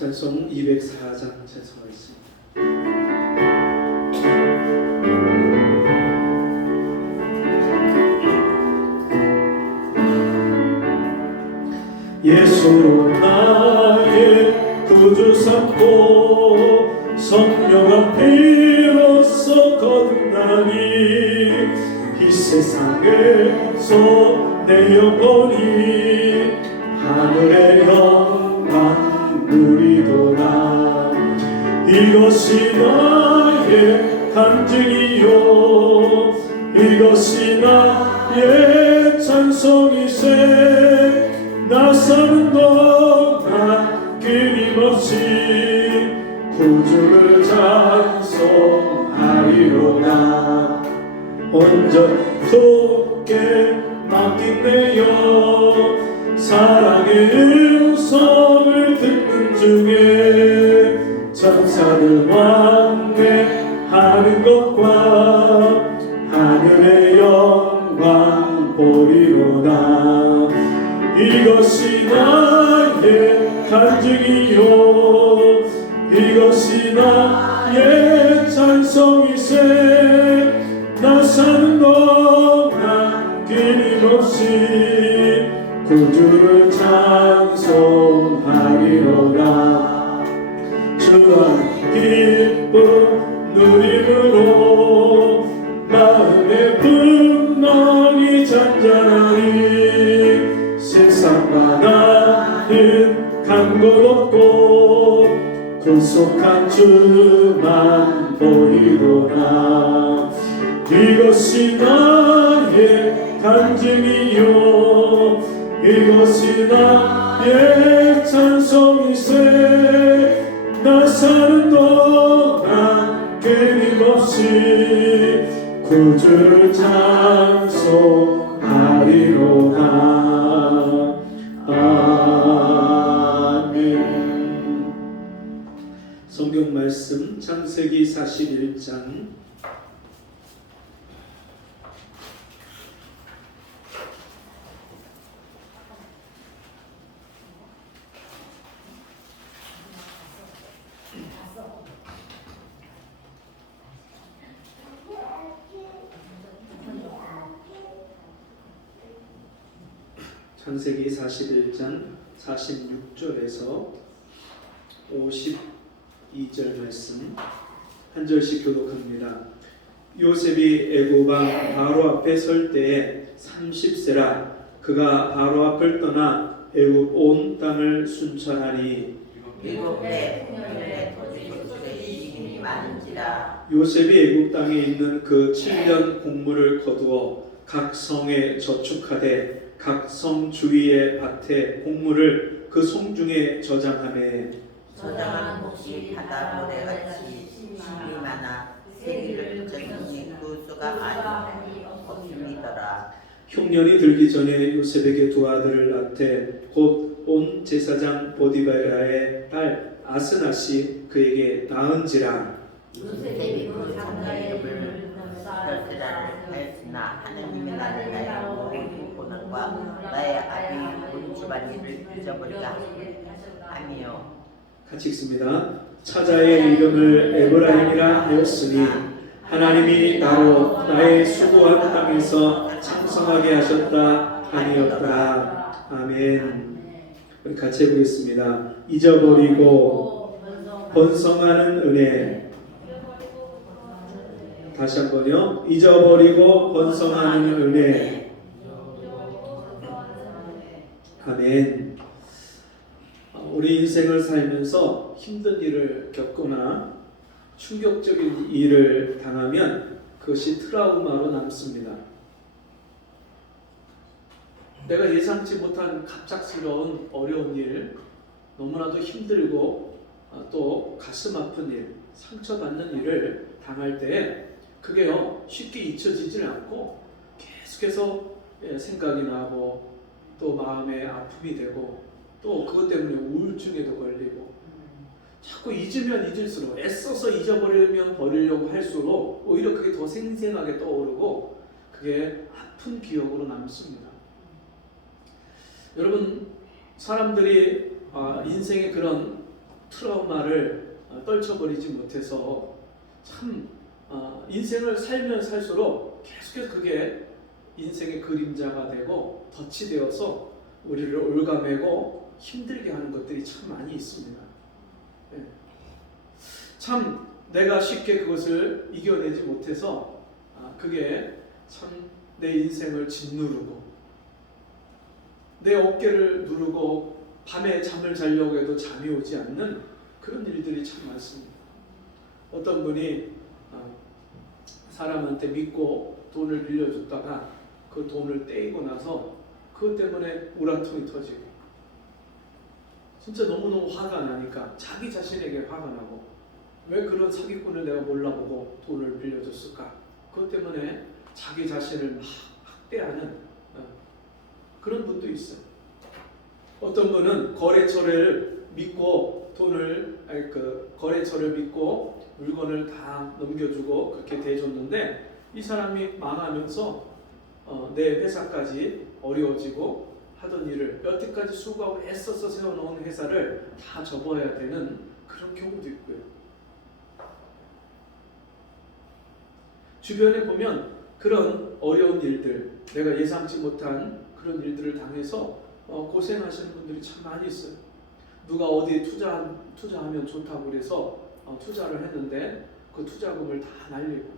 찬송 204장 찬송가 있습니다. 예수 나의 구주 삼고 성령아 비로소 거듭나니 이 세상에서 내 영혼이 하늘의 영광 누리도다. 이것이 나의 간증이요 이것이 나의 찬송이세. 나 사는 동안 끊임없이 구주를 찬송하리로다. 온전 속에 맡긴내요 사랑의 음성을 듣는 중에 천사들 왕래하는 것과 하늘의 영광 보리로다. 이것이 나의 간증이요 이것이 나의 찬송이세. 나 사는 동안 끊임없이 구주를 찬송하리로다. 주와 기쁨 누림으로 마음의 분노이 잔잔하니 세상과 나는 간 곳 없고 구속한 주만 보이도다. 이것이 나의 간증이요 이것이 나의 찬송이세. 나 사는 동안 끊임없이 구주를 찬송하리로다. 아멘. 성경 말씀 창세기 41장 창세기 41장 46절에서 52절 말씀 한 절씩 교독합니다. 요셉이 애굽 왕 바로 앞에 설 때에 30세라. 그가 바로 앞을 떠나 애굽 온 땅을 순찰하니 요셉이 애굽 땅에 있는 그 7년 곡물을 거두어 각 성에 저축하되 각 성 주위의 밭에 곡물을 그 성 중에 저장하매 저장한 몫이 바다 모래같이 심이 많아 세기를 적으니 그 수가 아니 없음이더라. 흉년이 들기 전에 요셉에게 두 아들을 낳되 곧 온 제사장 보디발의 딸 아스낫이 그에게 낳은지라. 요셉이 그 장가의 이름을 별세라를 하였으나 하느님이 나를 나의 모든 고난과 나의 아비 온 집안일을 잊어버리라 하며. 같이 읽습니다. 차자의 이름을 에브라임이라 하였으니 하나님이 나로 나의 수고한 땅에서 창성하게 하셨다 아니었더라. 아멘. 우리 같이 해보겠습니다. 잊어버리고 번성하는 은혜. 다시 한번요. 잊어버리고 번성하는 은혜. 아멘. 우리 인생을 살면서 힘든 일을 겪거나 충격적인 일을 당하면 그것이 트라우마로 남습니다. 내가 예상치 못한 갑작스러운 어려운 일, 너무나도 힘들고 또 가슴 아픈 일, 상처받는 일을 당할 때 그게요 쉽게 잊혀지질 않고 계속해서 생각이 나고 또 마음에 아픔이 되고 또 그것 때문에 우울증에도 걸리고 자꾸 잊으면 잊을수록 애써서 잊어버리면 버리려고 할수록 오히려 그게 더 생생하게 떠오르고 그게 아픈 기억으로 남습니다. 여러분, 사람들이 인생의 그런 트라우마를 떨쳐버리지 못해서 참 인생을 살면 살수록 계속해서 그게 인생의 그림자가 되고 덫이 되어서 우리를 올가매고 힘들게 하는 것들이 참 많이 있습니다. 네. 참 내가 쉽게 그것을 이겨내지 못해서 그게 참 내 인생을 짓누르고 내 어깨를 누르고 밤에 잠을 자려고 해도 잠이 오지 않는 그런 일들이 참 많습니다. 어떤 분이 사람한테 믿고 돈을 빌려줬다가 그 돈을 떼이고 나서 그것 때문에 우라통이 터지고 진짜 너무너무 화가 나니까 자기 자신에게 화가 나고 왜 그런 사기꾼을 내가 몰라보고 돈을 빌려줬을까? 그것 때문에 자기 자신을 막 학대하는 그런 분도 있어요. 어떤 분은 거래처를 믿고 거래처를 믿고 물건을 다 넘겨주고 그렇게 대줬는데 이 사람이 망하면서 내 회사까지 어려워지고 하던 일을 여태까지 수고하고 애써서 세워놓은 회사를 다 접어야 되는 그런 경우도 있고요. 주변에 보면 그런 어려운 일들, 내가 예상치 못한 그런 일들을 당해서 고생하시는 분들이 참 많이 있어요. 누가 어디에 투자하면 좋다고 그래서 투자를 했는데 그 투자금을 다 날리고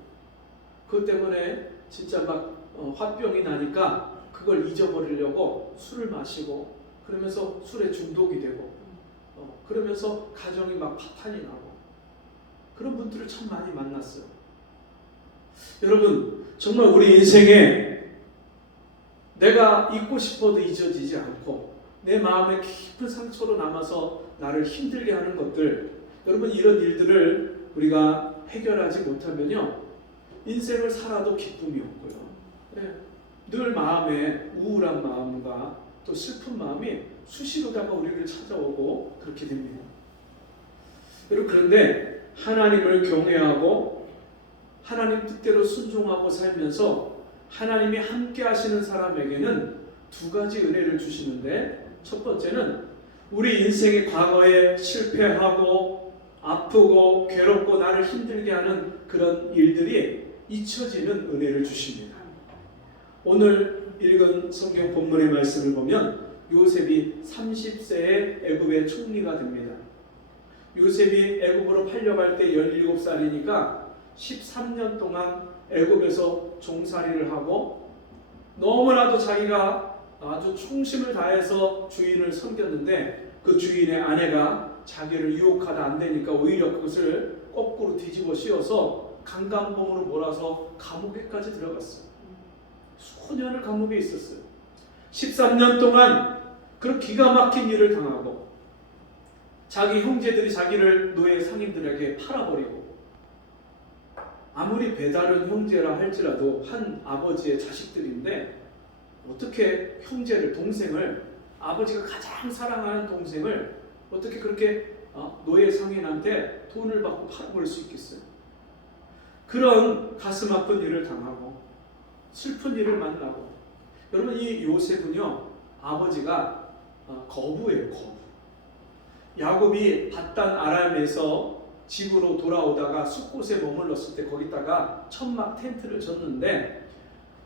그것 때문에 진짜 막 화병이 나니까 그걸 잊어버리려고 술을 마시고 그러면서 술에 중독이 되고 그러면서 가정이 막 파탄이 나고 그런 분들을 참 많이 만났어요. 여러분 정말 우리 인생에 내가 잊고 싶어도 잊어지지 않고 내 마음에 깊은 상처로 남아서 나를 힘들게 하는 것들, 여러분 이런 일들을 우리가 해결하지 못하면요 인생을 살아도 기쁨이 없고요. 네. 늘 마음에 우울한 마음과 또 슬픈 마음이 수시로다가 우리를 찾아오고 그렇게 됩니다. 여러분 그런데 하나님을 경외하고 하나님 뜻대로 순종하고 살면서 하나님이 함께 하시는 사람에게는 두 가지 은혜를 주시는데 첫 번째는 우리 인생의 과거에 실패하고 아프고 괴롭고 나를 힘들게 하는 그런 일들이 잊혀지는 은혜를 주십니다. 오늘 읽은 성경 본문의 말씀을 보면 요셉이 30세에 애굽의 총리가 됩니다. 요셉이 애굽으로 팔려갈 때 17살이니까 13년 동안 애굽에서 종살이를 하고 너무나도 자기가 아주 충심을 다해서 주인을 섬겼는데 그 주인의 아내가 자기를 유혹하다 안 되니까 오히려 그것을 거꾸로 뒤집어 씌워서 강간범으로 몰아서 감옥에까지 들어갔어요. 수년을 감옥에 있었어요. 13년 동안 그런 기가 막힌 일을 당하고 자기 형제들이 자기를 노예 상인들에게 팔아버리고 아무리 배다른 형제라 할지라도 한 아버지의 자식들인데 어떻게 형제를 동생을 아버지가 가장 사랑하는 동생을 어떻게 그렇게 노예 상인한테 돈을 받고 팔아버릴 수 있겠어요? 그런 가슴 아픈 일을 당하고 슬픈 일을 만나고 여러분 이 요셉은요 아버지가 거부예요. 거부. 야곱이 밧단 아람에서 집으로 돌아오다가 숲곳에 머물렀을 때 거기다가 천막 텐트를 쳤는데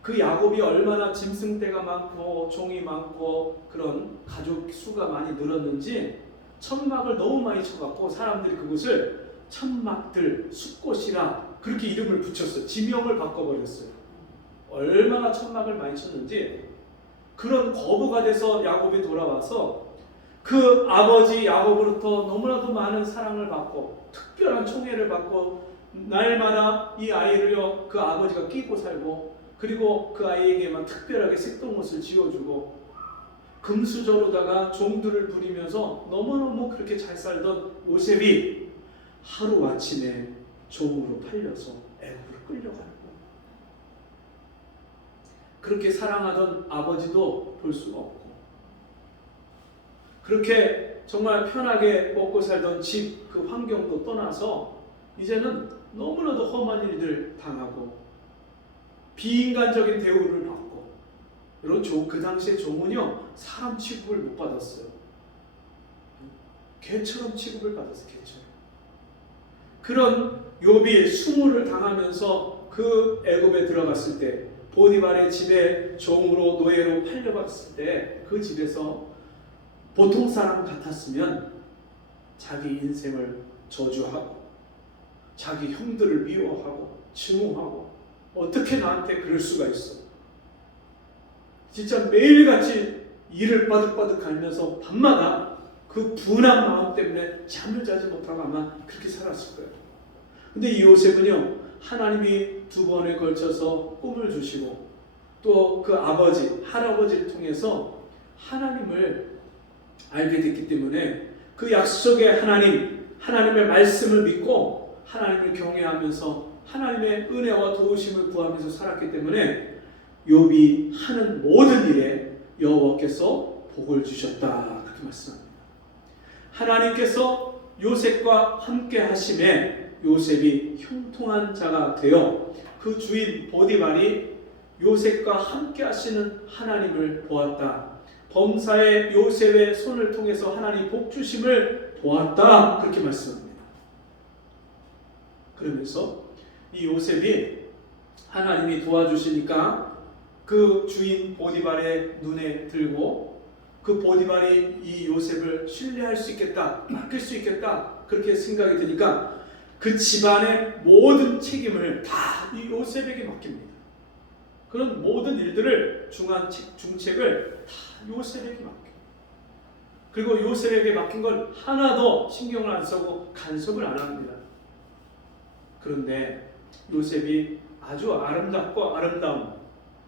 그 야곱이 얼마나 짐승떼가 많고 종이 많고 그런 가족 수가 많이 늘었는지 천막을 너무 많이 쳐갖고 사람들이 그것을 천막들 숲곳이라 그렇게 이름을 붙였어요. 지명을 바꿔버렸어요. 얼마나 천막을 많이 쳤는지 그런 거부가 돼서 야곱이 돌아와서 그 아버지 야곱으로부터 너무나도 많은 사랑을 받고 특별한 총애를 받고 날마다 이 아이를요 그 아버지가 끼고 살고 그리고 그 아이에게만 특별하게 색동옷을 지어주고 금수저로다가 종들을 부리면서 너무너무 그렇게 잘 살던 요셉이 하루아침에 종으로 팔려서 애굽으로 끌려가는 거예요. 그렇게 사랑하던 아버지도 볼 수가 없고 그렇게 정말 편하게 먹고 살던 집 그 환경도 떠나서 이제는 너무나도 험한 일들 당하고 비인간적인 대우를 받고 이런 그 당시에 종은요 사람 취급을 못 받았어요. 개처럼 취급을 받았어요. 개처럼. 그런 욥이 수모를 당하면서 그 애굽에 들어갔을 때 보디발의 집에 종으로 노예로 팔려갔을 때 그 집에서 보통 사람 같았으면 자기 인생을 저주하고 자기 형들을 미워하고 증오하고 어떻게 나한테 그럴 수가 있어. 진짜 매일같이 일을 바득바득 갈면서 밤마다 그 분한 마음 때문에 잠을 자지 못하고 아마 그렇게 살았을 거예요. 근데 이 요셉은요, 하나님이 2번에 걸쳐서 꿈을 주시고 또 그 아버지, 할아버지를 통해서 하나님을 알게 됐기 때문에 그 약속의 하나님, 하나님의 말씀을 믿고 하나님을 경외하면서 하나님의 은혜와 도우심을 구하면서 살았기 때문에 욥이 하는 모든 일에 여호와께서 복을 주셨다, 그렇게 말씀합니다. 하나님께서 요셉과 함께 하심에 요셉이 형통한 자가 되어 그 주인 보디발이 요셉과 함께 하시는 하나님을 보았다. 범사의 요셉의 손을 통해서 하나님 복 주심을 보았다, 그렇게 말씀합니다. 그러면서 이 요셉이 하나님이 도와주시니까 그 주인 보디발의 눈에 들고 그 보디발이 이 요셉을 신뢰할 수 있겠다, 맡길 수 있겠다, 그렇게 생각이 드니까 그 집안의 모든 책임을 다 이 요셉에게 맡깁니다. 그런 모든 일들을 중책을 다 요셉에게 맡겨. 그리고 요셉에게 맡긴 걸 하나도 신경을 안 쓰고 간섭을 안 합니다. 그런데 요셉이 아주 아름답고 아름다운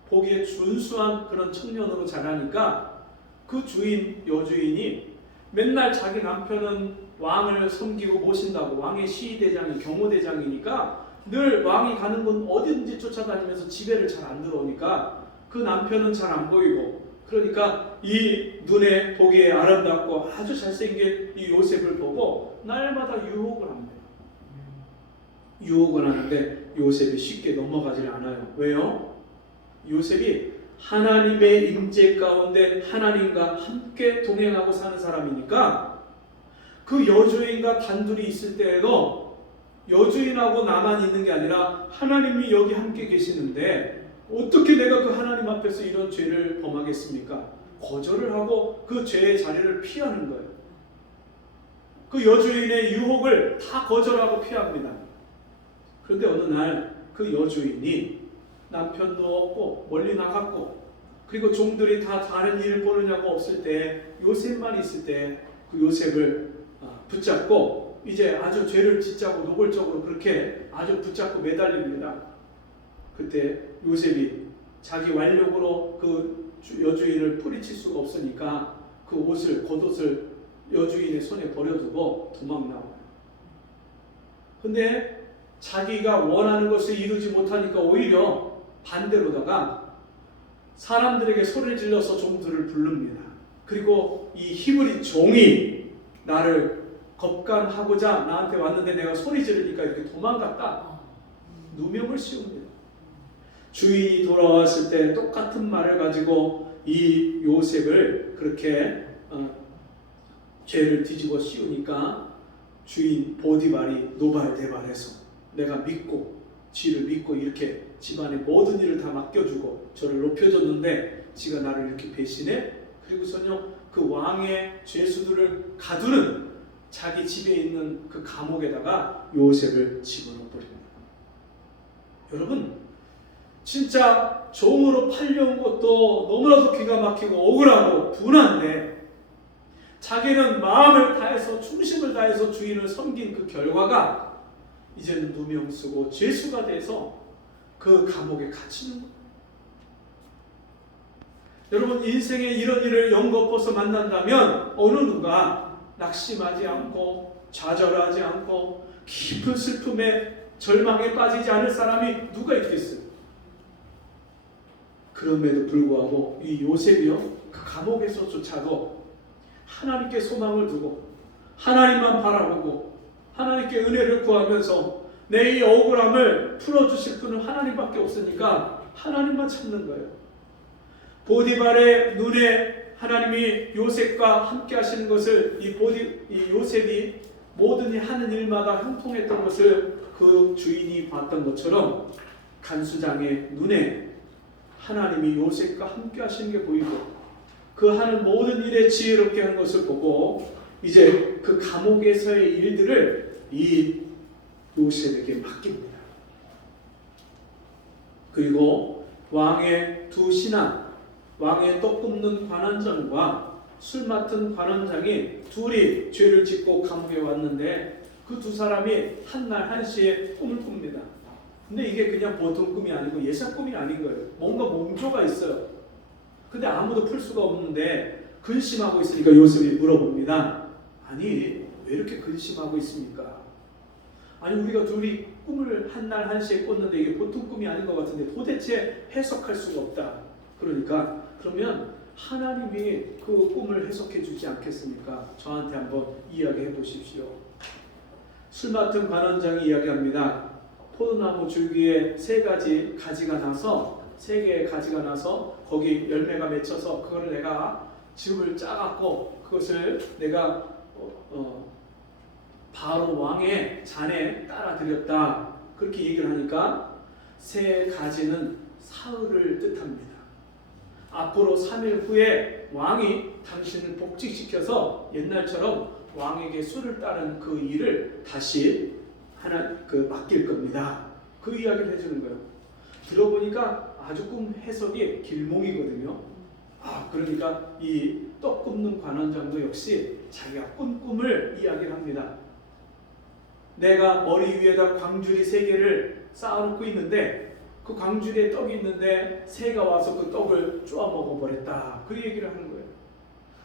보기에 준수한 그런 청년으로 자라니까 그 주인, 여주인이 맨날 자기 남편은 왕을 섬기고 모신다고, 왕의 시위대장이 경호대장이니까 늘 왕이 가는 곳 어디든지 쫓아다니면서 집에를 잘 안 들어오니까 그 남편은 잘 안 보이고, 그러니까 이 눈에 보기에 아름답고 아주 잘생긴 이 요셉을 보고 날마다 유혹을 합니다. 유혹을 하는데 요셉이 쉽게 넘어가질 않아요. 왜요? 요셉이 하나님의 임재 가운데 하나님과 함께 동행하고 사는 사람이니까 그 여주인과 단둘이 있을 때에도 여주인하고 나만 있는 게 아니라 하나님이 여기 함께 계시는데 어떻게 내가 그 하나님 앞에서 이런 죄를 범하겠습니까? 거절을 하고 그 죄의 자리를 피하는 거예요. 그 여주인의 유혹을 다 거절하고 피합니다. 그런데 어느 날 그 여주인이 남편도 없고 멀리 나갔고 그리고 종들이 다 다른 일을 보느냐고 없을 때 요셉만 있을 때 그 요셉을 붙잡고 이제 아주 죄를 짓자고 노골적으로 그렇게 아주 붙잡고 매달립니다. 그때 요셉이 자기 완력으로 그 여주인을 뿌리칠 수가 없으니까 그 옷을, 겉옷을 여주인의 손에 버려두고 도망 나와요. 근데 자기가 원하는 것을 이루지 못하니까 오히려 반대로다가 사람들에게 소리를 질러서 종들을 부릅니다. 그리고 이 히브리 종이 나를 겁간하고자 나한테 왔는데 내가 소리 지르니까 이렇게 도망갔다, 누명을 씌웁니다. 주인이 돌아왔을 때 똑같은 말을 가지고 이 요셉을 그렇게 죄를 뒤집어 씌우니까 주인 보디발이 노발대발해서 내가 믿고 지를 믿고 이렇게 집안의 모든 일을 다 맡겨주고 저를 높여줬는데 지가 나를 이렇게 배신해? 그리고서는요 그 왕의 죄수들을 가두는 자기 집에 있는 그 감옥에다가 요셉을 집어넣어버립니다. 여러분, 진짜 종으로 팔려온 것도 너무나도 기가 막히고 억울하고 분한데 자기는 마음을 다해서 충심을 다해서 주인을 섬긴 그 결과가 이제는 누명 쓰고 죄수가 돼서 그 감옥에 갇히는 거예요. 여러분, 인생에 이런 일을 연거푸어서 만난다면 어느 누가 낙심하지 않고 좌절하지 않고 깊은 슬픔에 절망에 빠지지 않을 사람이 누가 있겠어요? 그럼에도 불구하고 이 요셉이요 그 감옥에서조차도 하나님께 소망을 두고 하나님만 바라보고 하나님께 은혜를 구하면서 내 이 억울함을 풀어주실 분은 하나님밖에 없으니까 하나님만 찾는 거예요. 보디발의 눈에 하나님이 요셉과 함께 하시는 것을 이 요셉이 모든 하는 일마다 형통했던 것을 그 주인이 봤던 것처럼 간수장의 눈에 하나님이 요셉과 함께 하시는 게 보이고 그 하는 모든 일에 지혜롭게 하는 것을 보고 이제 그 감옥에서의 일들을 이 요셉에게 맡깁니다. 그리고 왕의 두 신하, 왕의 떡 굽는 관원장과 술 맡은 관원장이 둘이 죄를 짓고 감옥에 왔는데 그 두 사람이 한날 한시에 꿈을 꿉니다. 근데 이게 그냥 보통 꿈이 아니고 예상 꿈이 아닌 거예요. 뭔가 몽조가 있어요. 근데 아무도 풀 수가 없는데 근심하고 있으니까 요셉이 물어봅니다. 아니 왜 이렇게 근심하고 있습니까? 아니 우리가 둘이 꿈을 한날 한시에 꿨는데 이게 보통 꿈이 아닌 것 같은데 도대체 해석할 수가 없다. 그러니까 그러면 하나님이 그 꿈을 해석해 주지 않겠습니까? 저한테 한번 이야기해 보십시오. 술 맡은 관원장이 이야기합니다. 포도나무 줄기에 세 개의 가지가 나서 거기 열매가 맺혀서 그거를 내가 즙을 짜갖고 그것을 내가 바로 왕의 잔에 따라드렸다. 그렇게 얘기를 하니까 세 가지는 사흘을 뜻합니다. 앞으로 3일 후에 왕이 당신을 복직시켜서 옛날처럼 왕에게 술을 따른 그 일을 다시 맡길 겁니다. 그 이야기를 해주는 거예요. 들어보니까 아주 꿈 해석이 길몽이거든요. 그러니까 이 떡 굽는 관원장도 역시 자기가 꾼 꿈을 이야기를 합니다. 내가 머리 위에다 광주리 3개를 쌓아놓고 있는데 그 광주리에 떡이 있는데 새가 와서 그 떡을 쪼아 먹어버렸다. 그 얘기를 하는 거예요.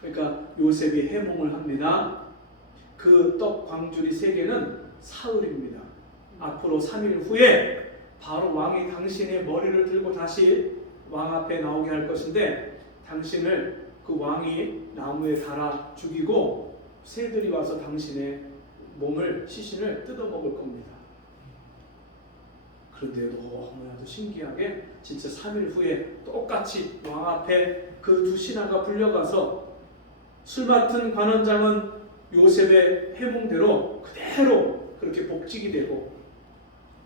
그러니까 요셉이 해몽을 합니다. 그 떡 광주리 3개는 사흘입니다. 앞으로 3일 후에 바로 왕이 당신의 머리를 들고 다시 왕 앞에 나오게 할 것인데 당신을 그 왕이 나무에 달아 죽이고 새들이 와서 당신의 몸을 시신을 뜯어먹을 겁니다. 그런데 너무나도 신기하게 진짜 3일 후에 똑같이 왕 앞에 그 두 신하가 불려가서 술 맡은 관원장은 요셉의 해몽대로 그대로 그렇게 복직이 되고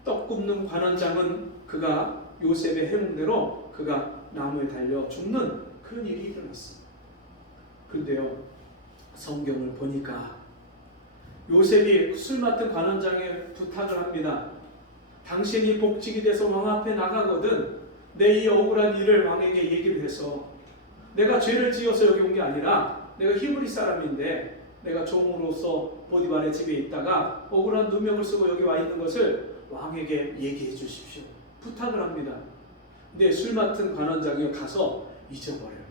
떡 굽는 관원장은 그가 요셉의 해몽대로 그가 나무에 달려 죽는 그런 일이 일어났습니다. 그런데요, 성경을 보니까 요셉이 술 맡은 관원장에 부탁을 합니다. 당신이 복직이 돼서 왕 앞에 나가거든 내 이 억울한 일을 왕에게 얘기를 해서 내가 죄를 지어서 여기 온 게 아니라 내가 히브리 사람인데 내가 종으로서 보디발의 집에 있다가 억울한 누명을 쓰고 여기 와 있는 것을 왕에게 얘기해 주십시오. 부탁을 합니다. 근데 술 맡은 관원장이 가서 잊어버려요.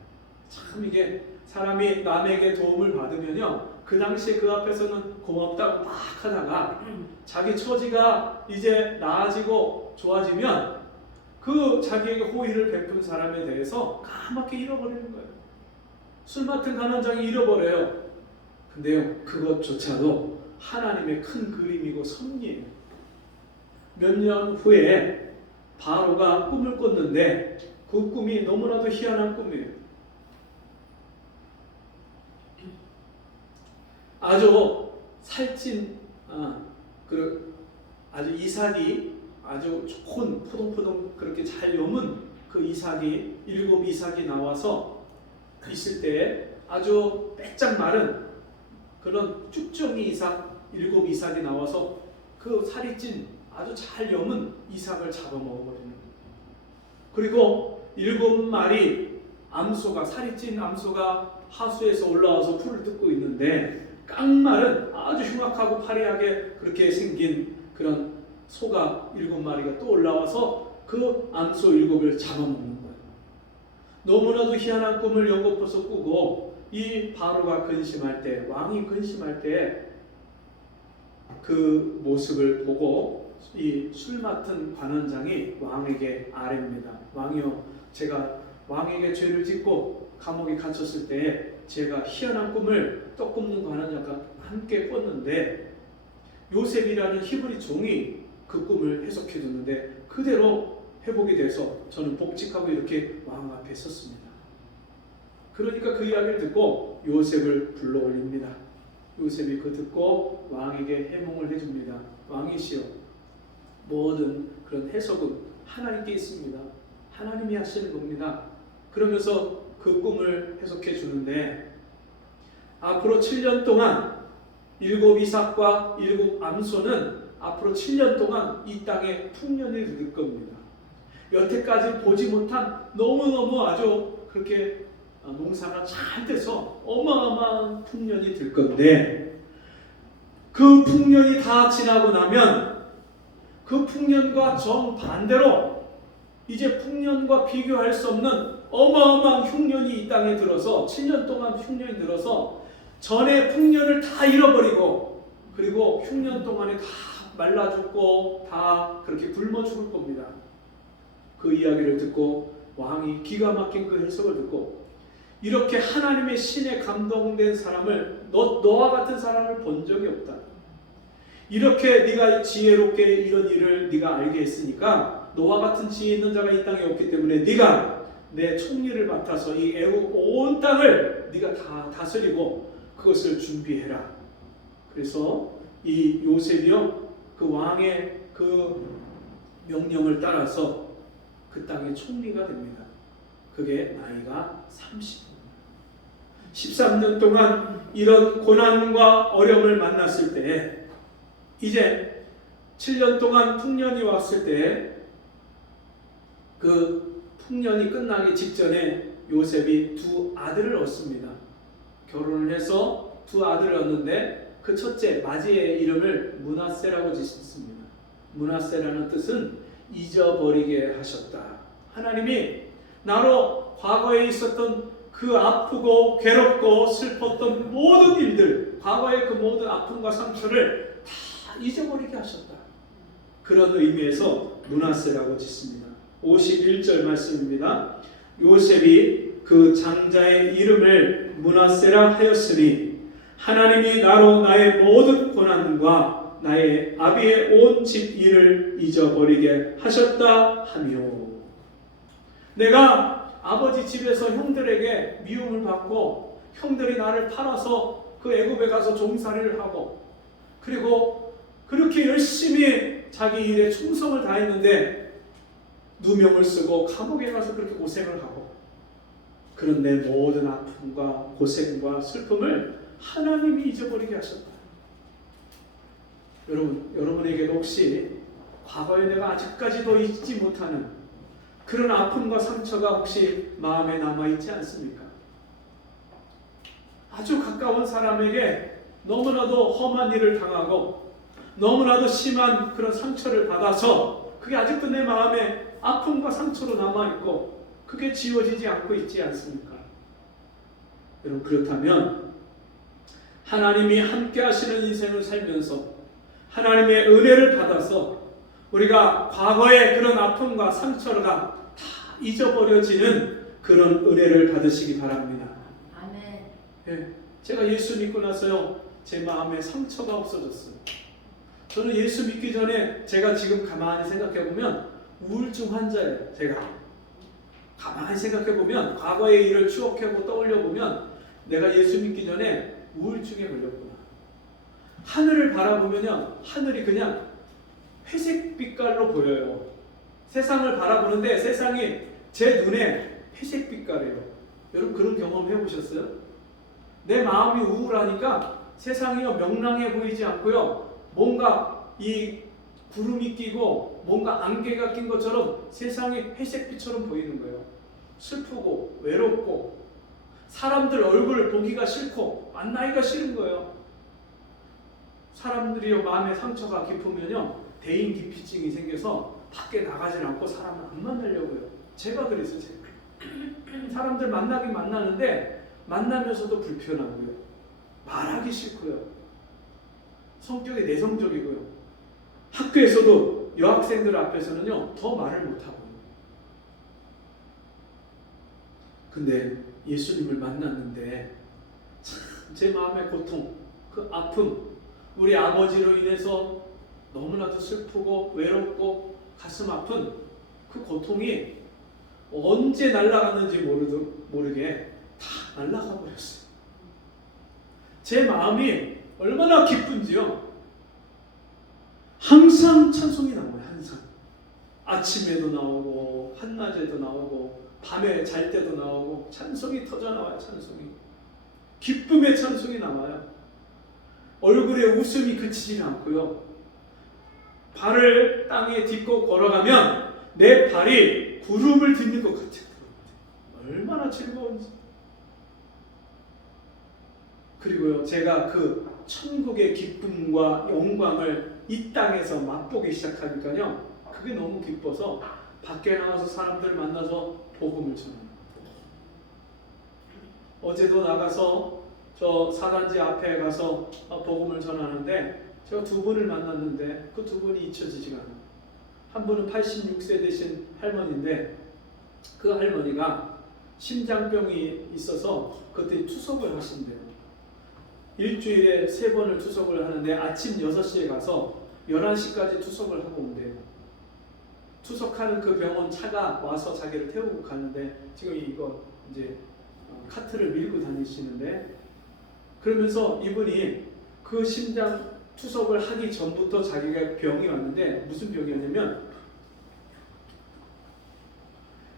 참 이게 사람이 남에게 도움을 받으면요 그 당시에 그 앞에서는 고맙다고 막 하다가 자기 처지가 이제 나아지고 좋아지면 그 자기에게 호의를 베푼 사람에 대해서 까맣게 잃어버리는 거예요. 술 맡은 관원장이 잃어버려요. 근데요 그것조차도 하나님의 큰 그림이고 섭리예요. 몇 년 후에 바로가 꿈을 꿨는데 그 꿈이 너무나도 희한한 꿈이에요. 아주 살찐 아주 이삭이 아주 좋은 포동포동 그렇게 잘 여문 그 이삭이 7 이삭이 나와서 있을 때 아주 빼짝 마른 그런 쭉정이 이삭 7 이삭이 나와서 그 살이 찐 아주 잘 여문 이삭을 잡아먹어버리는 거예요. 그리고 7마리 암소가 살이 찐 암소가 하수에서 올라와서 풀을 뜯고 있는데 깡마른 아주 흉악하고 파리하게 그렇게 생긴 그런 소가 7마리가 또 올라와서 그 암소 7을 잡아먹는 거예요. 너무나도 희한한 꿈을 연거푸서 꾸고 이 바로가 근심할 때 왕이 근심할 때 그 모습을 보고 이 술 맡은 관원장이 왕에게 아뢰입니다. 왕이여 제가 왕에게 죄를 짓고 감옥에 갇혔을 때 제가 희한한 꿈을 떡 굽는 관원장과 함께 꿨는데 요셉이라는 히브리 종이 그 꿈을 해석해 줬는데 그대로 회복이 돼서 저는 복직하고 이렇게 왕 앞에 섰습니다. 그러니까 그 이야기를 듣고 요셉을 불러 올립니다. 요셉이 그 듣고 왕에게 해몽을 해줍니다. 왕이시여, 모든 그런 해석은 하나님께 있습니다. 하나님이 하시는 겁니다. 그러면서 그 꿈을 해석해 주는데, 앞으로 7년 동안 7 이삭과 7 암소는 앞으로 7년 동안 이 땅에 풍년이 들 겁니다. 여태까지 보지 못한 너무너무 아주 그렇게 농사가 잘 돼서 어마어마한 풍년이 들 건데, 그 풍년이 다 지나고 나면 그 풍년과 정반대로 이제 풍년과 비교할 수 없는 어마어마한 흉년이 이 땅에 들어서 7년 동안 흉년이 들어서 전에 풍년을 다 잃어버리고, 그리고 흉년 동안에 다 말라 죽고 다 그렇게 굶어 죽을 겁니다. 그 이야기를 듣고 왕이 기가 막힌 그 해석을 듣고, 이렇게 하나님의 신에 감동된 사람을 너와 같은 사람을 본 적이 없다. 이렇게 네가 지혜롭게 이런 일을 네가 알게 했으니까 너와 같은 지혜 있는 자가 이 땅에 없기 때문에 네가 내 총리를 맡아서 이 애국 온 땅을 네가 다 다스리고 그것을 준비해라. 그래서 이 요셉이요, 그 왕의 그 명령을 따라서 그 땅의 총리가 됩니다. 그게 나이가 30. 13년 동안 이런 고난과 어려움을 만났을 때, 이제 7년 동안 풍년이 왔을 때, 그 풍년이 끝나기 직전에 요셉이 2 아들을 얻습니다. 결혼을 해서 2 아들을 얻는데 그 첫째 마지의 이름을 므낫세라고 짓습니다. 므낫세라는 뜻은 잊어버리게 하셨다. 하나님이 나로 과거에 있었던 그 아프고 괴롭고 슬펐던 모든 일들, 과거의 그 모든 아픔과 상처를 다 잊어버리게 하셨다. 그런 의미에서 므낫세라고 짓습니다. 51절 말씀입니다. 요셉이 그 장자의 이름을 므낫세라 하였으니 하나님이 나로 나의 모든 고난과 나의 아비의 온 집 일을 잊어버리게 하셨다 하며, 내가 아버지 집에서 형들에게 미움을 받고 형들이 나를 팔아서 그 애굽에 가서 종살이를 하고, 그리고 그렇게 열심히 자기 일에 충성을 다했는데 누명을 쓰고 감옥에 가서 그렇게 고생을 하고, 그런 내 모든 아픔과 고생과 슬픔을 하나님이 잊어버리게 하셨다. 여러분에게도 혹시 과거에 내가 아직까지도 잊지 못하는 그런 아픔과 상처가 혹시 마음에 남아있지 않습니까? 아주 가까운 사람에게 너무나도 험한 일을 당하고 너무나도 심한 그런 상처를 받아서 그게 아직도 내 마음에 아픔과 상처로 남아있고 그게 지워지지 않고 있지 않습니까? 여러분, 그렇다면 하나님이 함께 하시는 인생을 살면서 하나님의 은혜를 받아서 우리가 과거의 그런 아픔과 상처가 다 잊어버려지는 그런 은혜를 받으시기 바랍니다. 아멘. 예, 제가 예수 믿고 나서요, 제 마음에 상처가 없어졌어요. 저는 예수 믿기 전에 제가 지금 가만히 생각해 보면 우울증 환자예요. 제가 가만히 생각해 보면 과거의 일을 추억하고 떠올려 보면 내가 예수 믿기 전에 우울증에 걸렸구나. 하늘을 바라보면요, 하늘이 그냥 회색 빛깔로 보여요. 세상을 바라보는데 세상이 제 눈에 회색 빛깔이에요. 여러분, 그런 경험 해보셨어요? 내 마음이 우울하니까 세상이요 명랑해 보이지 않고요, 뭔가 이 구름이 끼고 뭔가 안개가 낀 것처럼 세상이 회색빛처럼 보이는 거예요. 슬프고 외롭고 사람들 얼굴을 보기가 싫고 만나기가 싫은 거예요. 사람들이요 마음에 상처가 깊으면요 대인기피증이 생겨서 밖에 나가질 않고 사람을 안 만나려고요. 제가 그랬어요. 제가 사람들 만나긴 만나는데 만나면서도 불편하고요, 말하기 싫고요, 성격이 내성적이고요, 학교에서도 여학생들 앞에서는요 더 말을 못하고요. 근데 예수님을 만났는데 참 제 마음의 고통, 그 아픔, 우리 아버지로 인해서 너무나도 슬프고 외롭고 가슴 아픈 그 고통이 언제 날아갔는지 모르게 다 날아가 버렸어요. 제 마음이 얼마나 기쁜지요. 항상 찬송이 나와요. 항상 아침에도 나오고 한낮에도 나오고 밤에 잘 때도 나오고 찬송이 터져나와요. 찬송이 기쁨의 찬송이 나와요. 얼굴에 웃음이 그치지 않고요. 발을 땅에 딛고 걸어가면 내 발이 구름을 딛는 것 같아요. 얼마나 즐거운지. 그리고요, 제가 그 천국의 기쁨과 영광을 이 땅에서 맛보기 시작하니까요, 그게 너무 기뻐서 밖에 나가서 사람들 만나서 복음을 전합니다. 어제도 나가서 저 사단지 앞에 가서 복음을 전하는데 제가 두 분을 만났는데 그 두 분이 잊혀지지가 않아요. 한 분은 86세 되신 할머니인데 그 할머니가 심장병이 있어서 그때 투석을 하신대요. 일주일에 3번을 투석을 하는데 아침 6시에 가서 11시까지 투석을 하고 온대요. 투석하는 그 병원 차가 와서 자기를 태우고 가는데 지금 이거 이제 카트를 밀고 다니시는데, 그러면서 이분이 그 심장 투석을 하기 전부터 자기가 병이 왔는데 무슨 병이었냐면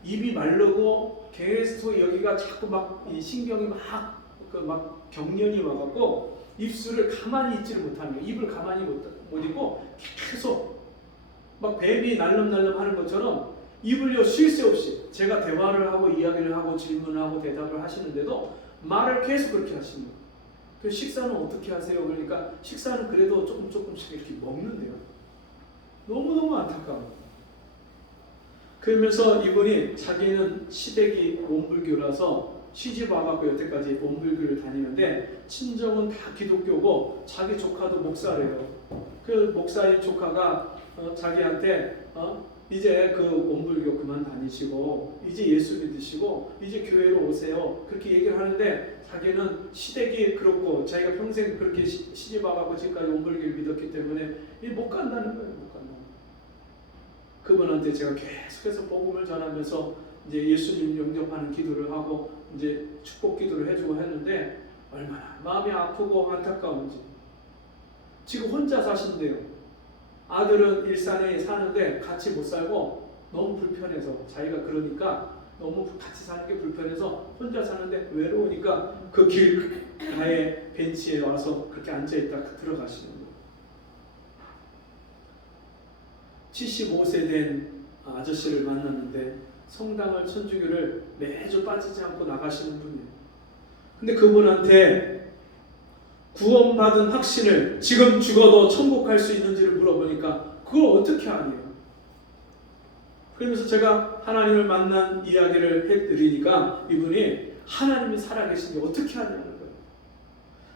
입이 마르고 계속 여기가 자꾸 막 이 신경이 막 경련이 와갖고 입술을 가만히 있지를 못하는 거예요. 입을 가만히 못 있고 계속 막 뱀이 날름날름 하는 것처럼 입을요 쉴 새 없이 제가 대화를 하고 이야기를 하고 질문하고 대답을 하시는데도 말을 계속 그렇게 하시는 거예요. 그 식사는 어떻게 하세요? 그러니까 식사는 그래도 조금씩 이렇게 먹는데요. 너무너무 안타까워요. 그러면서 이분이 자기는 시댁이 원불교라서 시집 와갖고 여태까지 원불교를 다니는데 친정은 다 기독교고 자기 조카도 목사래요. 그 목사인 조카가 자기한테 이제 그 원불교 그만 다니시고 이제 예수 믿으시고 이제 교회로 오세요. 그렇게 얘기를 하는데 자기는 시댁이 그렇고 자기가 평생 그렇게 시집 와갖고 지금까지 원불교를 믿었기 때문에 못 간다는 거예요. 못 간다는 거예요. 그분한테 제가 계속해서 복음을 전하면서 이제 예수님 영접하는 기도를 하고 이제 축복 기도를 해주고 했는데 얼마나 마음이 아프고 안타까운지. 지금 혼자 사신대요. 아들은 일산에 사는데 같이 못 살고 너무 불편해서 자기가 그러니까 너무 같이 사는 게 불편해서 혼자 사는데 외로우니까 그 길가에 벤치에 와서 그렇게 앉아있다 들어가시는 거예요. 75세 된 아저씨를 만났는데 성당을 천주교를 매주 빠지지 않고 나가시는 분이에요. 근데 그분한테 구원받은 확신을 지금 죽어도 천국 갈 수 있는지를 물어보니까 그걸 어떻게 아니에요? 그러면서 제가 하나님을 만난 이야기를 해드리니까 이분이 하나님이 살아계신 게 어떻게 하냐는 거예요.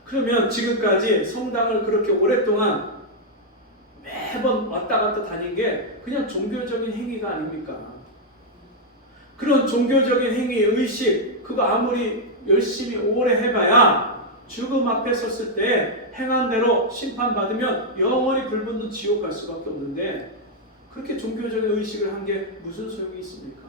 그러면 지금까지 성당을 그렇게 오랫동안 매번 왔다 갔다 다닌 게 그냥 종교적인 행위가 아닙니까? 그런 종교적인 행위, 의식, 그거 아무리 열심히 오래 해봐야 죽음 앞에 섰을 때 행한 대로 심판받으면 영원히 불붙는 지옥 갈 수밖에 없는데 그렇게 종교적인 의식을 한 게 무슨 소용이 있습니까?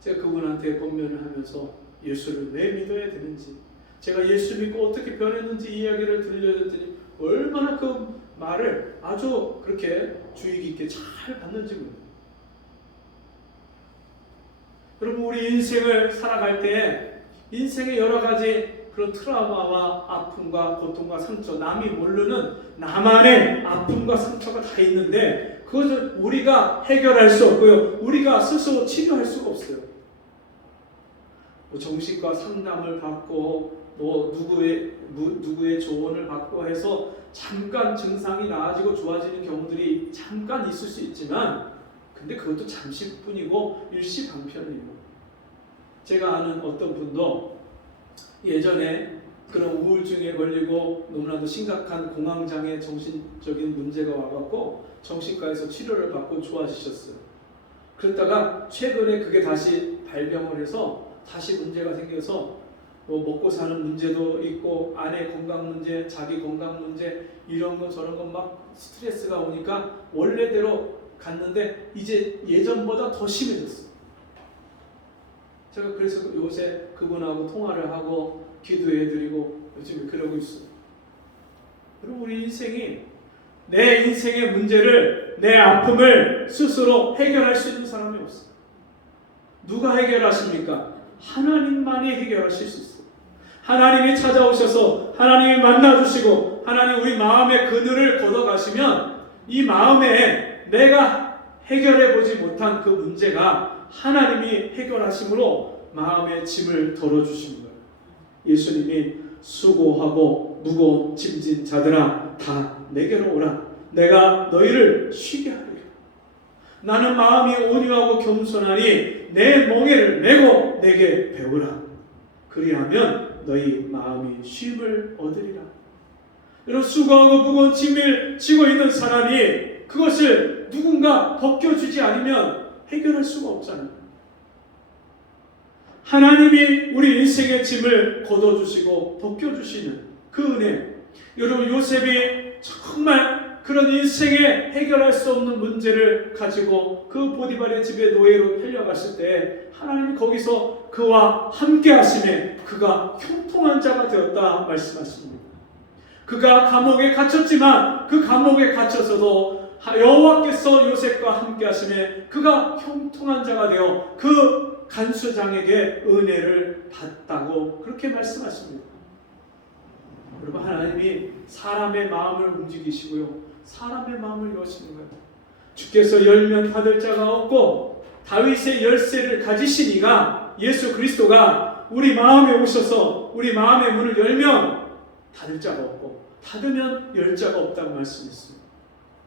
제가 그분한테 권면을 하면서 예수를 왜 믿어야 되는지, 제가 예수 믿고 어떻게 변했는지 이야기를 들려줬더니 얼마나 그 말을 아주 그렇게 주의 깊게 잘 받는지 모르겠어요. 여러분, 우리 인생을 살아갈 때 인생의 여러 가지 그런 트라우마와 아픔과 고통과 상처, 남이 모르는 나만의 아픔과 상처가 다 있는데 그것을 우리가 해결할 수 없고요. 우리가 스스로 치료할 수가 없어요. 뭐 정신과 상담을 받고 뭐 누구의 조언을 받고 해서 잠깐 증상이 나아지고 좋아지는 경우들이 잠깐 있을 수 있지만 근데 그것도 잠시뿐이고 일시방편이에요. 제가 아는 어떤 분도 예전에 그런 우울증에 걸리고 너무나도 심각한 공황장애 정신적인 문제가 와갖고 정신과에서 치료를 받고 좋아지셨어요. 그러다가 최근에 그게 다시 발병을 해서 다시 문제가 생겨서 뭐 먹고 사는 문제도 있고 아내 건강 문제, 자기 건강 문제 이런 거 저런 거 막 스트레스가 오니까 원래대로 갔는데 이제 예전보다 더 심해졌어요. 제가 그래서 요새 그분하고 통화를 하고 기도해드리고 요즘에 그러고 있어요. 그리고 우리 인생이 내 인생의 문제를, 내 아픔을 스스로 해결할 수 있는 사람이 없어요. 누가 해결하십니까? 하나님만이 해결하실 수 있어요. 하나님이 찾아오셔서 하나님이 만나주시고 하나님 우리 마음의 그늘을 걷어가시면 이 마음에 내가 해결해보지 못한 그 문제가 하나님이 해결하심으로 마음의 짐을 덜어주시는 거예요. 예수님이 수고하고 무거운 짐진 자들아 다 내게로 오라. 내가 너희를 쉬게 하리라. 나는 마음이 온유하고 겸손하니 내 멍에를 메고 내게 배우라. 그리하면 너희 마음이 쉼을 얻으리라. 여러분, 수고하고 무거운 짐을 지고 있는 사람이 그것을 누군가 벗겨주지 않으면 해결할 수가 없잖아요. 하나님이 우리 인생의 짐을 걷어주시고 벗겨주시는 그 은혜. 여러분, 요셉이 정말 그런 인생에 해결할 수 없는 문제를 가지고 그 보디발의 집에 노예로 팔려갔을 때 하나님이 거기서 그와 함께 하심에 그가 형통한 자가 되었다 말씀하십니다. 그가 감옥에 갇혔지만 그 감옥에 갇혀서도 여호와께서 요셉과 함께 하심에 그가 형통한 자가 되어 그 간수장에게 은혜를 받다고 그렇게 말씀하십니다. 여러분, 하나님이 사람의 마음을 움직이시고요, 사람의 마음을 여시는 거예요. 주께서 열면 닫을 자가 없고 다윗의 열쇠를 가지신 이가 예수 그리스도가 우리 마음에 오셔서 우리 마음의 문을 열면 닫을 자가 없고 닫으면 열 자가 없다고 말씀했습니다.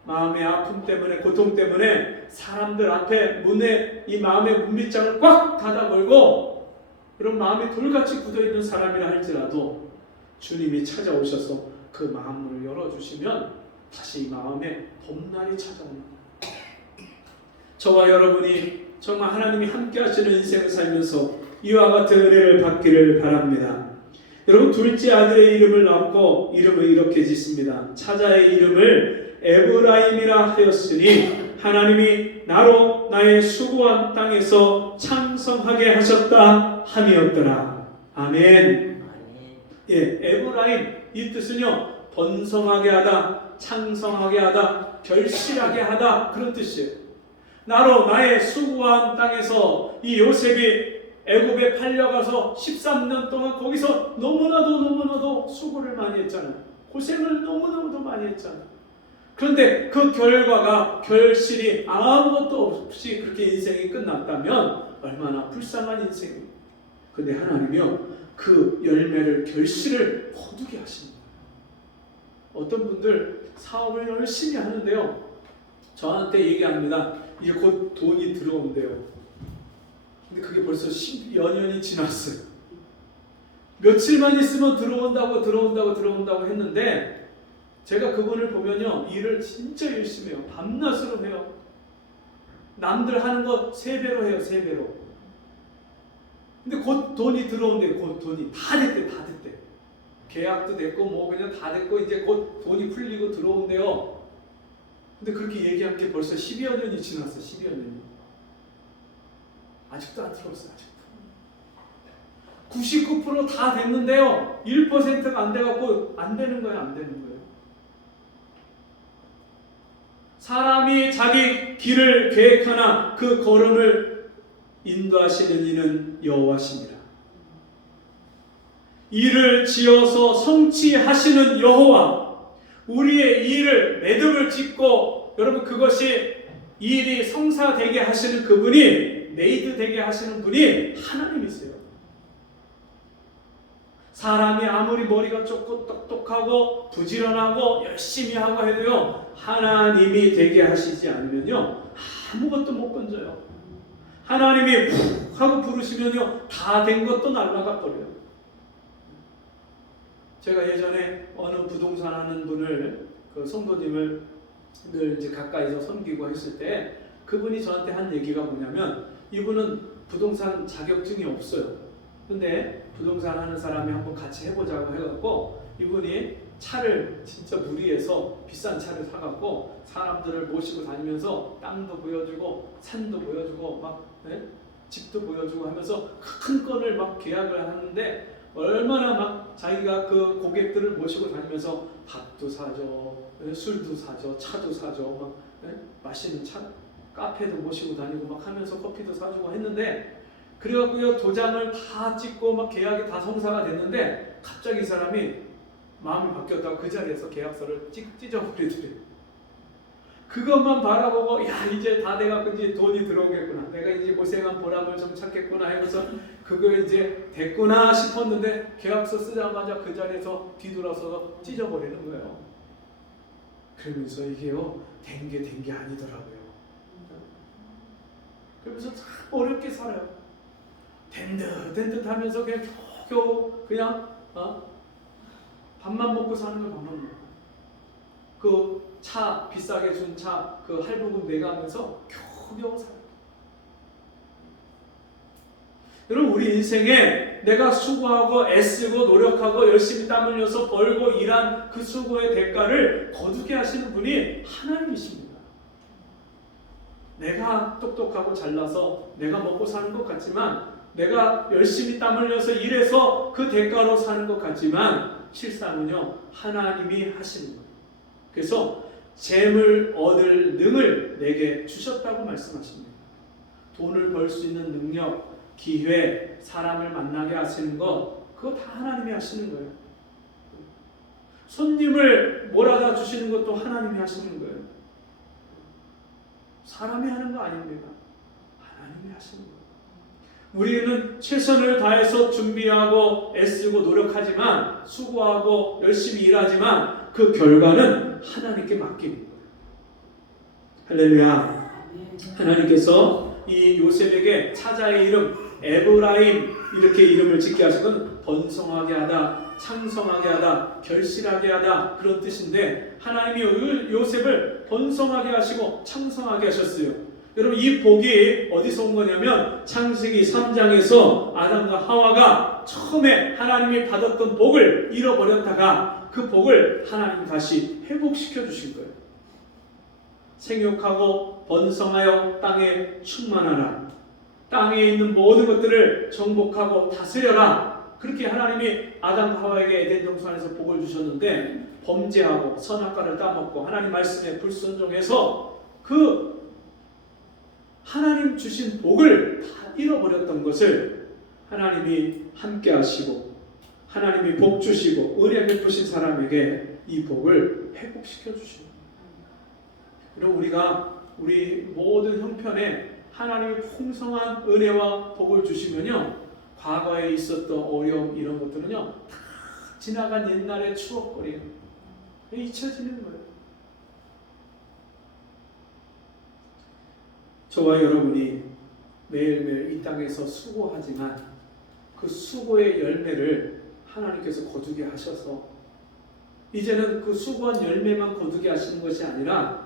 마음의 아픔 때문에, 고통 때문에 사람들 앞에 문에 이 마음의 문빗장을 꽉 닫아 걸고 그런 마음이 돌같이 굳어있는 사람이라 할지라도 주님이 찾아오셔서 그 마음을 열어주시면 다시 이 마음에 봄날이 찾아옵니다. 저와 여러분이 정말 하나님이 함께 하시는 인생을 살면서 이와 같은 은혜를 받기를 바랍니다. 여러분, 둘째 아들의 이름을 낳고 이름을 이렇게 짓습니다. 차자의 이름을 에브라임이라 하였으니 하나님이 나로 나의 수고한 땅에서 창성하게 하셨다 함이었더라. 아멘. 예, 에브라임 이 뜻은요, 번성하게 하다, 창성하게 하다, 결실하게 하다, 그런 뜻이에요. 나로 나의 수고한 땅에서 이 요셉이 애굽에 팔려가서 13년 동안 거기서 너무나도 수고를 많이 했잖아요. 고생을 너무나도 많이 했잖아요. 그런데 그 결과가 결실이 아무것도 없이 그렇게 인생이 끝났다면 얼마나 불쌍한 인생이에요. 그런데 하나님이요, 그 열매를, 결실을 거두게 하십니다. 어떤 분들 사업을 열심히 하는데요, 저한테 얘기합니다. 이제 곧 돈이 들어온대요. 근데 그게 벌써 10여 년이 지났어요. 며칠만 있으면 들어온다고 했는데 제가 그분을 보면요, 일을 진짜 열심히 해요. 밤낮으로 해요. 남들 하는 거 3배로 해요, 3배로. 근데 곧 돈이 들어온대요. 곧 돈이 다 됐대. 계약도 됐고 뭐 그냥 다 됐고 이제 곧 돈이 풀리고 들어온대요. 근데 그렇게 얘기한 게 벌써 10여 년이 지났어. 10여 년이. 아직도 안 들어왔어요. 아직도. 99% 다 됐는데요, 1%가 안 돼갖고 안 되는 거예요. 사람이 자기 길을 계획하나 그 걸음을 인도하시는 이는 여호와십니다. 일을 지어서 성취하시는 여호와, 우리의 일을 매듭을 짓고 여러분 그것이 일이 성사되게 하시는 그분이, 메이드 되게 하시는 분이 하나님이세요. 사람이 아무리 머리가 좁고 똑똑하고 부지런하고 열심히 하고 해도요, 하나님이 되게 하시지 않으면요 아무것도 못 건져요. 하나님이 푹 하고 부르시면요 다 된 것도 날아가 버려요. 제가 예전에 어느 부동산 하는 분을, 그 성도님을 늘 이제 가까이서 섬기고 했을 때 그분이 저한테 한 얘기가 뭐냐면, 이분은 부동산 자격증이 없어요. 근데 부동산 하는 사람이 한번 같이 해보자고 해갖고 이분이 차를 진짜 무리해서 비싼 차를 사갖고 사람들을 모시고 다니면서 땅도 보여주고 산도 보여주고 막 집도 보여주고 하면서 큰 건을 막 계약을 하는데 얼마나 막 자기가 그 고객들을 모시고 다니면서 밥도 사줘, 술도 사줘, 차도 사줘, 막 맛있는 차, 카페도 모시고 다니고 막 하면서 커피도 사주고 했는데 그래갖고요 도장을 다 찍고 막 계약이 다 성사가 됐는데 갑자기 이 사람이 마음이 바뀌었다고 그 자리에서 계약서를 찢어버리더래요. 그것만 바라보고 야 이제 다 돼갖고 이제 돈이 들어오겠구나, 내가 이제 고생한 보람을 좀 찾겠구나 하면서 그거 이제 됐구나 싶었는데 계약서 쓰자마자 그 자리에서 뒤돌아서서 찢어버리는 거예요. 그러면서 이게요 된 게 아니더라고요. 그러면서 참 어렵게 살아요. 된 듯 하면서 그냥 겨우 그냥 밥만 먹고 사는 걸 밥만 먹고 그 차 비싸게 준 차 그 할부금 내가면서 겨우겨우 살아요. 여러분 우리 인생에 내가 수고하고 애쓰고 노력하고 열심히 땀 흘려서 벌고 일한 그 수고의 대가를 거두게 하시는 분이 하나님이십니다. 내가 똑똑하고 잘나서 내가 먹고 사는 것 같지만, 내가 열심히 땀 흘려서 일해서 그 대가로 사는 것 같지만 실상은요 하나님이 하시는 거예요. 그래서 재물 얻을 능을 내게 주셨다고 말씀하십니다. 돈을 벌 수 있는 능력, 기회, 사람을 만나게 하시는 것, 그거 다 하나님이 하시는 거예요. 손님을 몰아다 주시는 것도 하나님이 하시는 거예요. 사람이 하는 거 아닙니다. 하나님이 하시는 거예요. 우리는 최선을 다해서 준비하고 애쓰고 노력하지만, 수고하고 열심히 일하지만 그 결과는 하나님께 맡기는 거예요. 할렐루야. 하나님께서 이 요셉에게 차자의 이름 에브라임 이렇게 이름을 짓게 하신 건 번성하게 하다, 창성하게 하다, 결실하게 하다 그런 뜻인데, 하나님이 요셉을 번성하게 하시고 창성하게 하셨어요. 여러분 이 복이 어디서 온 거냐면 창세기 3장에서 아담과 하와가 처음에 하나님이 받았던 복을 잃어버렸다가 그 복을 하나님 다시 회복시켜 주신 거예요. 생육하고 번성하여 땅에 충만하라, 땅에 있는 모든 것들을 정복하고 다스려라, 그렇게 하나님이 아담과 하와에게 에덴 동산에서 복을 주셨는데, 범죄하고 선악과를 따먹고 하나님 말씀에 불순종해서 그 하나님 주신 복을 다 잃어버렸던 것을 하나님이 함께 하시고 하나님이 복 주시고 은혜 베푸신 사람에게 이 복을 회복시켜 주시는 거예요. 우리가 우리 모든 형편에 하나님이 풍성한 은혜와 복을 주시면요, 과거에 있었던 어려움 이런 것들은요 다 지나간 옛날의 추억거리예요. 잊혀지는 거예요. 저와 여러분이 매일매일 이 땅에서 수고하지만 그 수고의 열매를 하나님께서 거두게 하셔서 이제는 그 수고한 열매만 거두게 하시는 것이 아니라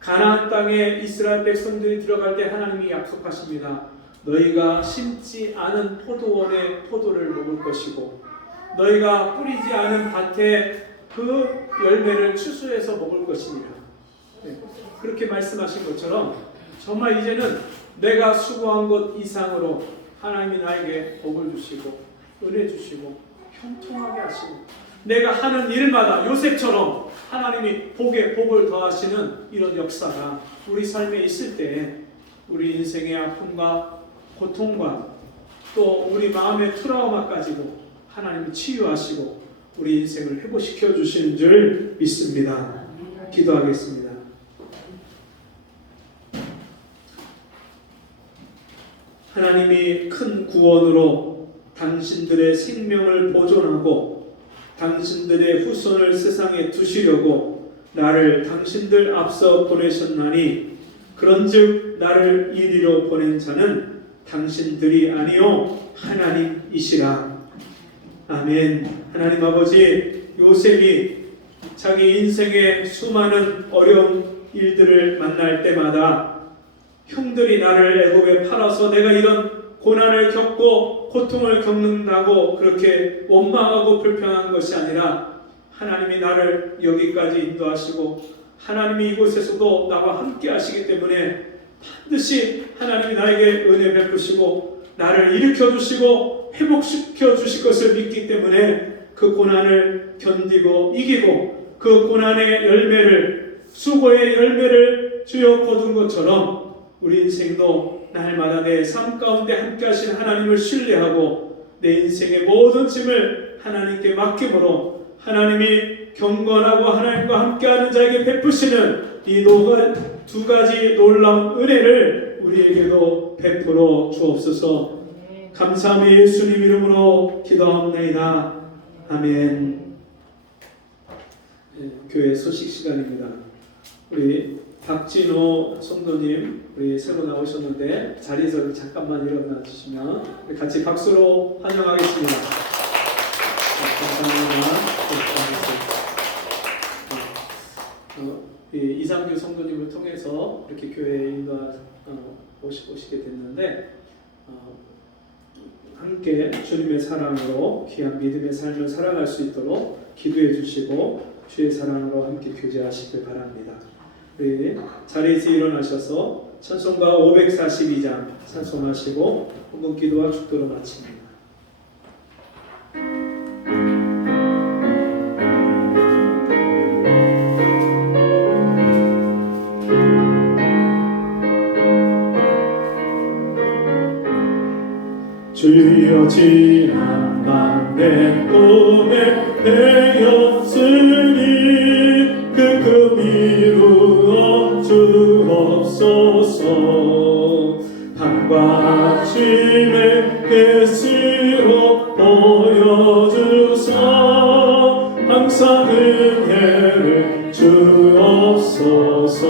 가나안 땅에 이스라엘 백성들이 들어갈 때 하나님이 약속하십니다. 너희가 심지 않은 포도원의 포도를 먹을 것이고 너희가 뿌리지 않은 밭에 그 열매를 추수해서 먹을 것이니라. 그렇게 말씀하신 것처럼 정말 이제는 내가 수고한 것 이상으로 하나님이 나에게 복을 주시고 은혜 주시고 형통하게 하시고, 내가 하는 일마다 요셉처럼 하나님이 복에 복을 더하시는 이런 역사가 우리 삶에 있을 때 우리 인생의 아픔과 고통과 또 우리 마음의 트라우마까지도 하나님이 치유하시고 우리 인생을 회복시켜 주시는 줄 믿습니다. 기도하겠습니다. 하나님이 큰 구원으로 당신들의 생명을 보존하고 당신들의 후손을 세상에 두시려고 나를 당신들 앞서 보내셨나니, 그런즉 나를 이리로 보낸 자는 당신들이 아니요 하나님이시라. 아멘. 하나님 아버지, 요셉이 자기 인생의 수많은 어려운 일들을 만날 때마다 형들이 나를 애굽에 팔아서 내가 이런 고난을 겪고 고통을 겪는다고 그렇게 원망하고 불평한 것이 아니라 하나님이 나를 여기까지 인도하시고 하나님이 이곳에서도 나와 함께 하시기 때문에 반드시 하나님이 나에게 은혜 베푸시고 나를 일으켜 주시고 회복시켜 주실 것을 믿기 때문에 그 고난을 견디고 이기고 그 고난의 열매를, 수고의 열매를 주여 거둔 것처럼 우리 인생도 날마다 내 삶 가운데 함께 하신 하나님을 신뢰하고 내 인생의 모든 짐을 하나님께 맡김으로 하나님이 경건하고 하나님과 함께하는 자에게 베푸시는 이 두 가지 놀라운 은혜를 우리에게도 베풀어 주옵소서. 감사함이 예수님 이름으로 기도합니다. 아멘. 교회 소식 시간입니다. 우리 박진호 성도님, 우리 새로 나오셨는데 자리에서 잠깐만 일어나 주시면 같이 박수로 환영하겠습니다. 감사합니다. 이상규 성도님을 통해서 이렇게 교회에 오시게 됐는데 함께 주님의 사랑으로 귀한 믿음의 삶을 살아갈 수 있도록 기도해 주시고 주의 사랑으로 함께 교제하시길 바랍니다. 우리 자리에서 일어나셔서 찬송가 542장 찬송하시고 헌금 기도와 축도로 마칩니다. 주여 지난밤 내 꿈에 배였으니 그 꿈 이루어 주옵소서. 밤과 아침에 계시로 보여주사 항상 은혜를 주옵소서.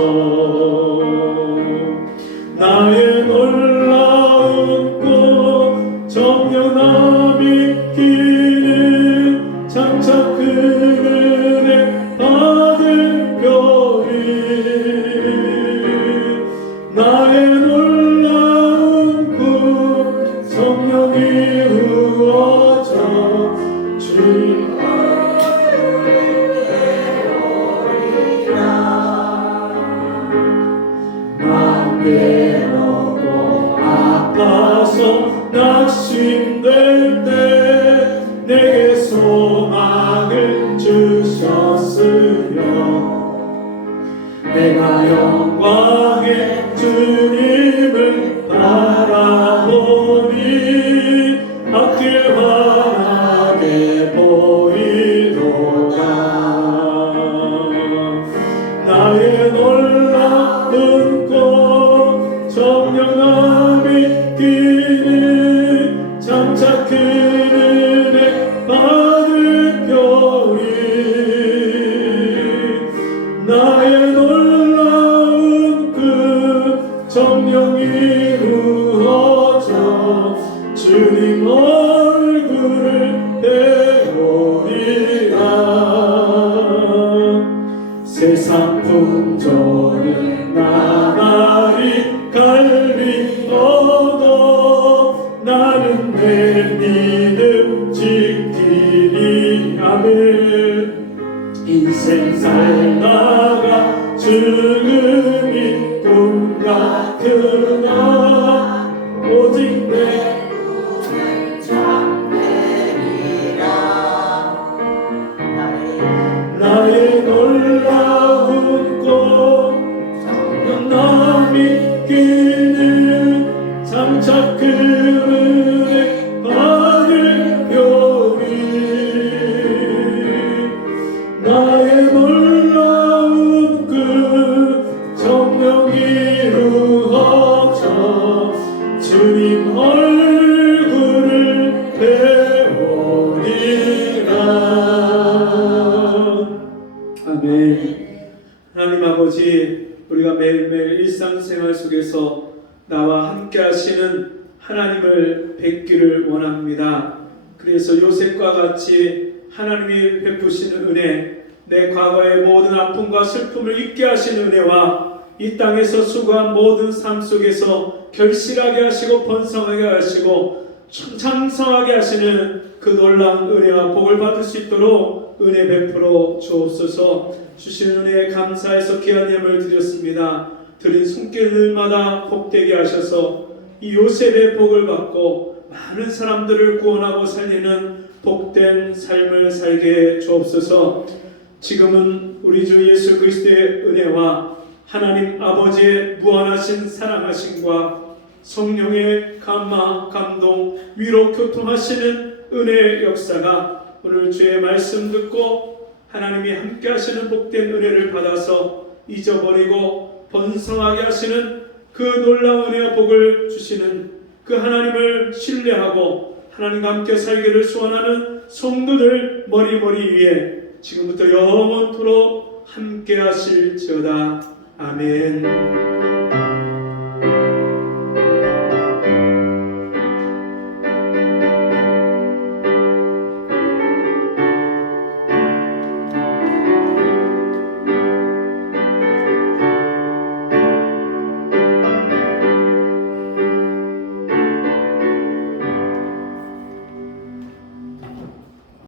나의 놀라운 꿈 정령나 믿기는 장차 그 은혜 받을 별이 나의 놀라운 꿈 성령 이루어져 주님 마음 외롭고 아파서 낙심될 때 내게 소망을 주셨으며 내가 영광의 주님을 바라보니 앞길 환하게 보이도다. 나의 놀라운 꿈 정령나 믿기는 장차 그 은혜 받을 별이 나의 놀라운 그 정령 이루어져 주님 얼굴을 배우리라. 세상 풍조는 나날이 갈리 얻어 나는 내 믿음 지키리. 아멘. 인생 살다가 죽음이 꿈 같으나 오직 내 꿈을 참되리라. 나의 놀라운 꿈 정령나 믿기는 장차 그 은혜 받을 별이 나의 놀라운 그 정령 이루어져 주님 얼굴을 배우리라. 아멘. 하나님 아버지, 우리가 매일매일 일상생활 속에서 나와 함께 하시는 하나님을 뵙기를 원합니다. 그래서 요셉과 같이 하나님이 베푸시는 은혜, 내 과거의 모든 아픔과 슬픔을 잊게 하시는 은혜와 이 땅에서 수고한 모든 삶 속에서 결실하게 하시고 번성하게 하시고 창성하게 하시는 그 놀라운 은혜와 복을 받을 수 있도록 은혜 베풀어 주옵소서. 주신 은혜에 감사해서 귀한 예물을 드렸습니다. 드린 손길마다 복되게 하셔서 이 요셉의 복을 받고 많은 사람들을 구원하고 살리는 복된 삶을 살게 주옵소서. 지금은 우리 주 예수 그리스도의 은혜와 하나님 아버지의 무한하신 사랑하심과 성령의 감화, 감동, 위로 교통하시는 은혜의 역사가 오늘 주의 말씀 듣고 하나님이 함께 하시는 복된 은혜를 받아서 잊어버리고 번성하게 하시는 그 놀라운 은혜와 복을 주시는 그 하나님을 신뢰하고 하나님과 함께 살기를 소원하는 성도들 머리머리 위에 지금부터 영원토록 함께 하실지어다. 아멘.